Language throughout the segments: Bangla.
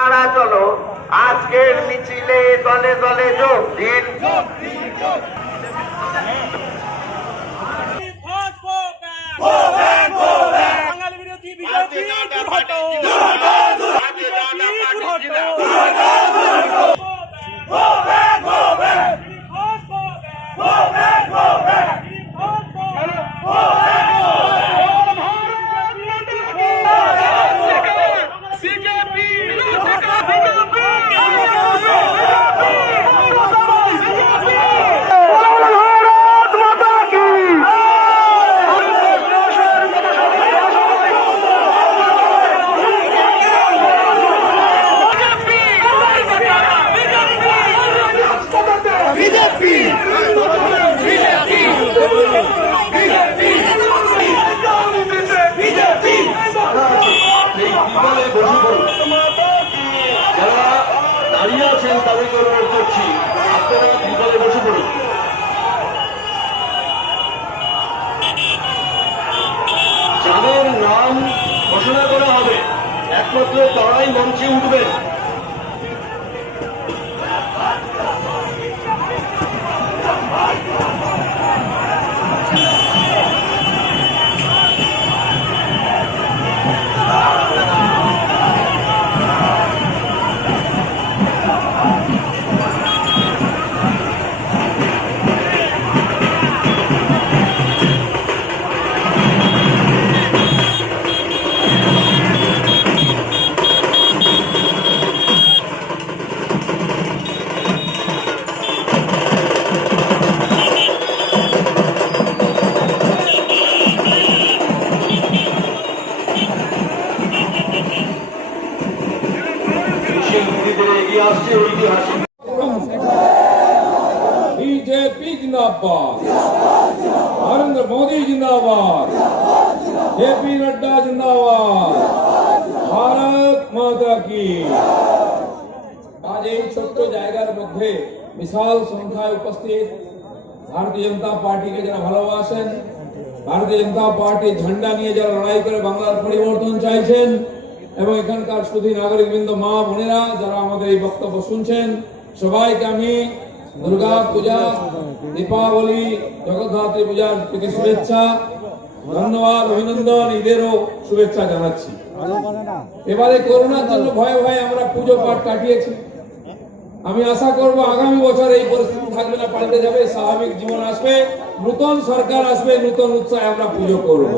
মারা চলো আজকের মিছিলে দলে দলে যোগ দিন বাঙালি বিরোধী বিজেপি দাঁড়িয়ে আছেন তাদেরকে অনুরোধ করছি আপনারা বিপদে বসে পড়ুন। যাদের নাম ঘোষণা করা হবে, একমাত্র তারাই মঞ্চে উঠবেন। बीजेपी जिंदाबाद नरेंद्र मोदी जिंदाबाद जेपी नड्डा जिंदाबाद भारत माता की আজ এই ছোট্ট জায়গার মধ্যে বিশাল সংখ্যায় উপস্থিত ভারতীয় জনতা পার্টিকে যারা ভালোবাসেন ভারতীয় জনতা পার্টির ঝান্ডা নিয়ে যারা লড়াই করে বাংলার পরিবর্তন চাইছেন এবং এখানকার শুধু নাগরিকবৃন্দ, মা বোনেরা যারা আমাদের এই বক্তব্য শুনছেন, সবাইকে আমি দুর্গা পূজা, দীপাবলি, জগদ্ধাত্রী পূজার প্রীতি শুভেচ্ছা, ধন্যবাদ, অভিনন্দন, ঈদেরও শুভেচ্ছা জানাচ্ছি। এবারে করোনার জন্য ভয়ে ভয়ে আমরা পুজো পাঠ কাটিয়েছি। আমি আশা করব আগামী বছর এই পরিস্থিতি থাকবে না, পাল্টে যাবে, স্বাভাবিক জীবন আসবে, নতুন সরকার আসবে, নতুন উৎসাহে আমরা পুজো করব।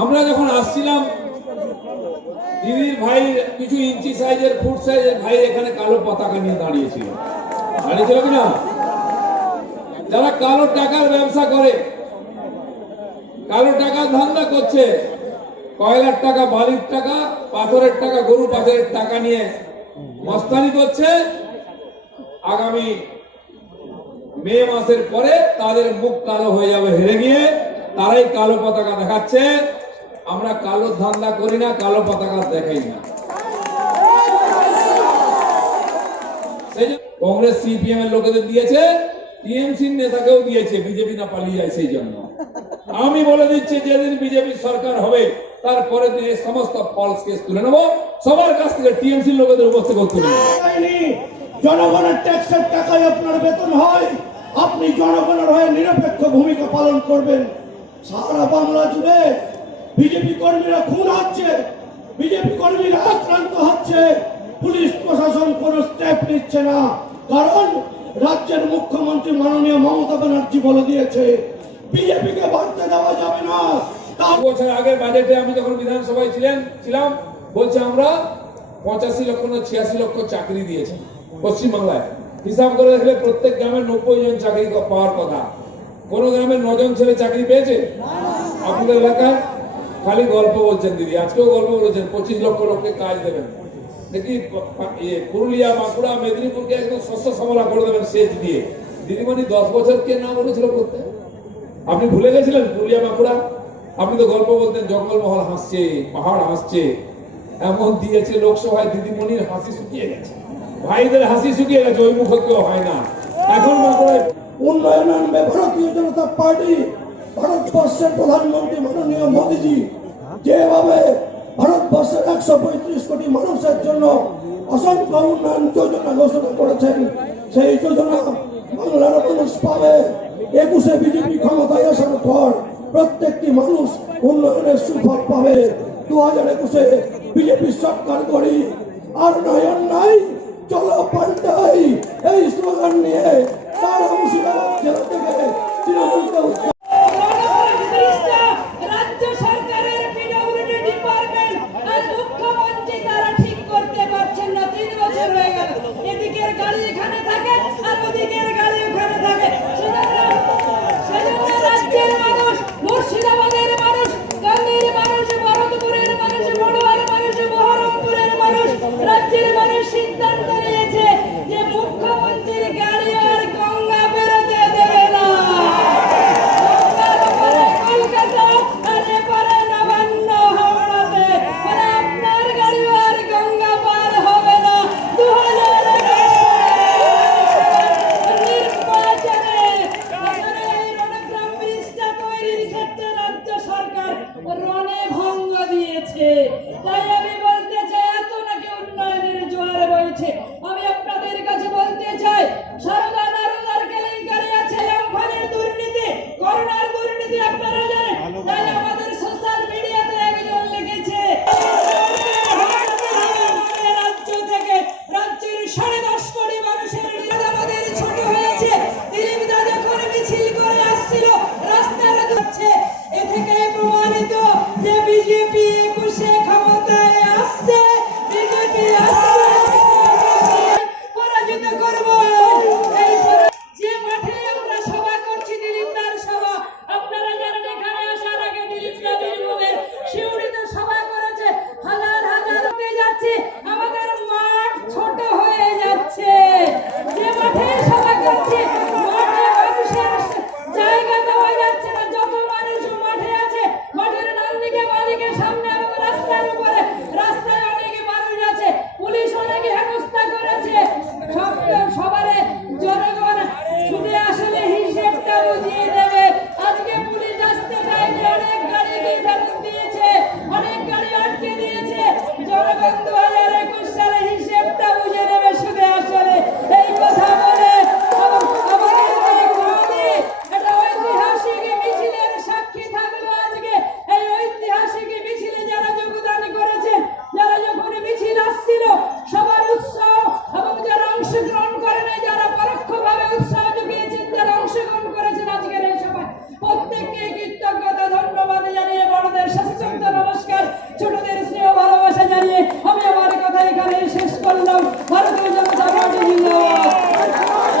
আমরা যখন আসছিলাম, দিদির ভাই কিছু ইঞ্চি সাইজের, ফুট সাইজের ভাই এখানে কালো পতাকা নিয়ে দাঁড়িয়েছিল। দাঁড়িয়েছিল কিনা যারা কালো টাকার ব্যবসা করে, কালো টাকার ধান্দা করছে, কয়লার টাকা, বালির টাকা, পাথরের টাকা, গরু পাথরের টাকা নিয়ে মস্তানি করছে, আগামী মে মাসের পরে তাদের মুখ কালো হয়ে যাবে, হেরে গিয়ে তারাই কালো পতাকা দেখাচ্ছে। আমরা কালো ধান্দা করি না, কালো পতাকা দেখাই না। কংগ্রেস সিপিএম এর লোকেদের দিয়েছে, টিএমসির নেতাকেও দিয়েছে, বিজেপি না পালিয়ে যায় সেই জন্য। আমি বলে দিচ্ছি, যেদিন বিজেপি সরকার হবে, তারপরে দিন সমস্ত ফলস কেস তুলে নেব। সবার কাছ থেকে টিএমসির লোকেদের উপস্থিত তুলে নেব। জনগণের ট্যাক্সের টাকায় আপনার বেতন হয়। আপনি জনগণের হয়ে নিরপেক্ষ ভূমিকা পালন করবেন। সারা বাংলা জুড়ে বিজেপি কর্মীরা খুন হচ্ছে, বিজেপি কর্মীরা আক্রান্ত হচ্ছে, পুলিশ প্রশাসন কোন স্টেপ নিচ্ছে না। কারণ রাজ্যের মুখ্যমন্ত্রী মাননীয় মমতা ব্যানার্জি বলে দিয়েছে, বিজেপিকে বাড়তে দেওয়া যাবে না। তার বছর আগের বাজেটে আমি যখন বিধানসভায় ছিলেন, ছিলাম, বলছে আমরা পঁচাশি লক্ষ না ছিয়াশি লক্ষ চাকরি দিয়েছি পশ্চিমবাংলায়। হিসাব করে দেখলে প্রত্যেক গ্রামে নব্বই জন চাকরি পাওয়ার কথা। কোন গ্রামে নজন ছেলে চাকরি পেয়েছে? আপনাদের এলাকায়? খালি গল্প বলছেন দিদি আজকেও গল্প বলেছেন পঁচিশ লক্ষ লোককে কাজ দেবেন। দেখি ইয়ে, পুরুলিয়া বাঁকুড়া মেদিনীপুরকে একদম শস্য সমলা করে দেবেন সেচ দিয়ে। দিদিমণি দশ বছর কে না বলেছিল করতে আপনি ভুলে গেছিলেন পুরুলিয়া বাঁকুড়া? আপনি তো গল্প বলতেন জঙ্গলমহল হাসছে পাহাড় হাসছে। এমন দিয়েছে লোকসভায় দিদিমণির হাসি শুকিয়ে গেছে। ভাইদের হাসি শুকিয়ে গেছে ওই মুখ কেউ হয় না। এখন বাঁকুড়ায় উন্নয়ন আনবে ভারতীয় জনতা পার্টি। ভারতবর্ষের প্রধানমন্ত্রী মাননীয় মোদীজি যেভাবে ভারতবর্ষের একশো পঁয়ত্রিশ কোটি মানুষের জন্য অসংখ্য উন্নয়ন যোজনা ঘোষণা করেছেন, সেই যোজনা বাংলার মানুষ পাবে। একুশে বিজেপি ক্ষমতায় আসার পর প্রত্যেকটি মানুষ উন্নয়নের সুফল পাবে। দু হাজার একুশে বিজেপি সরকার করি আর নয়ন নাই গাড়ি এখানে